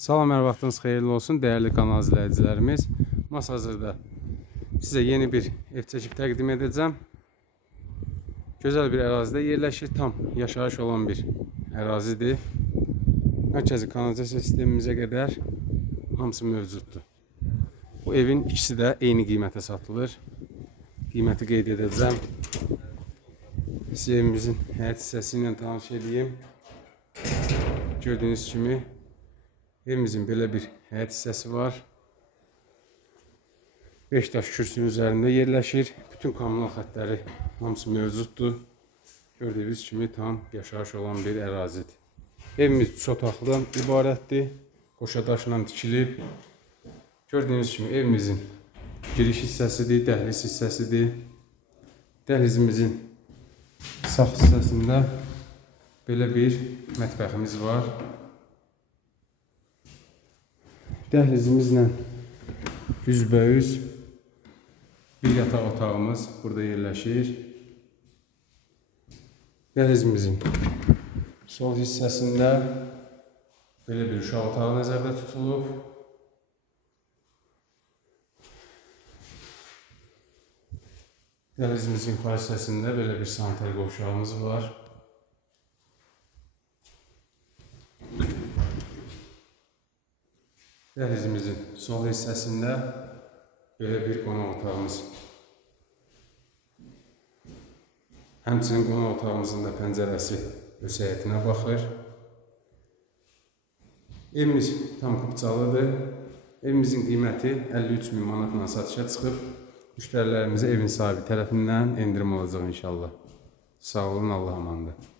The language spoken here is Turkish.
Salam, hər vaxtınız xeyirli olsun, dəyərli kanal izləyicilərimiz. Mas hazırda sizə yeni bir ev çəkib təqdim edəcəm. Gözəl bir ərazidə yerləşir, tam yaşayış olan bir ərazidir. Mərkəzi kanalizasiya sistemimizə qədər hamısı mövcuddur. Bu evin ikisi də eyni qiymətə satılır. Qiyməti qeyd edəcəm. Sizə evimizin həyat hissəsi ilə tanış edeyim. Gördüyünüz kimi evimizin belə bir həyat hissəsi var. 5 daş kürsünün üzərində yerləşir. Bütün kommunal xəttləri hamısı mövcuddur. Gördüyünüz kimi tam yaşayış olan bir ərazidir. Evimiz üç otaqlıdan ibarətdir. Qoşa daşla tikilib. Gördüyünüz evimizin giriş hissəsidir, dəhliz hissəsidir. Dəhlizimizin sağ hissəsində belə bir mətbəximiz var. Dəhlizimizlə üzbəüz bir yataq otağımız burada yerləşir. Dəhlizimizin sol hissəsində belə bir uşaq otağı nəzərdə tutulub. Dəhlizimizin yuxarı hissəsində belə bir sanitar qovşağımız var. Dəhlizimizin sol hissəsində belə bir qonaq otağımız. Həmçinin qonaq otağımızın da pəncərəsi öz həyətinə baxır. Evimiz tam qıpçalıdır. Evimizin qiyməti 53 min manatla satışa çıxıb. Müştərilərimizə evin sahibi tərəfindən endirim olacaq inşallah. Sağ olun, Allah amandır.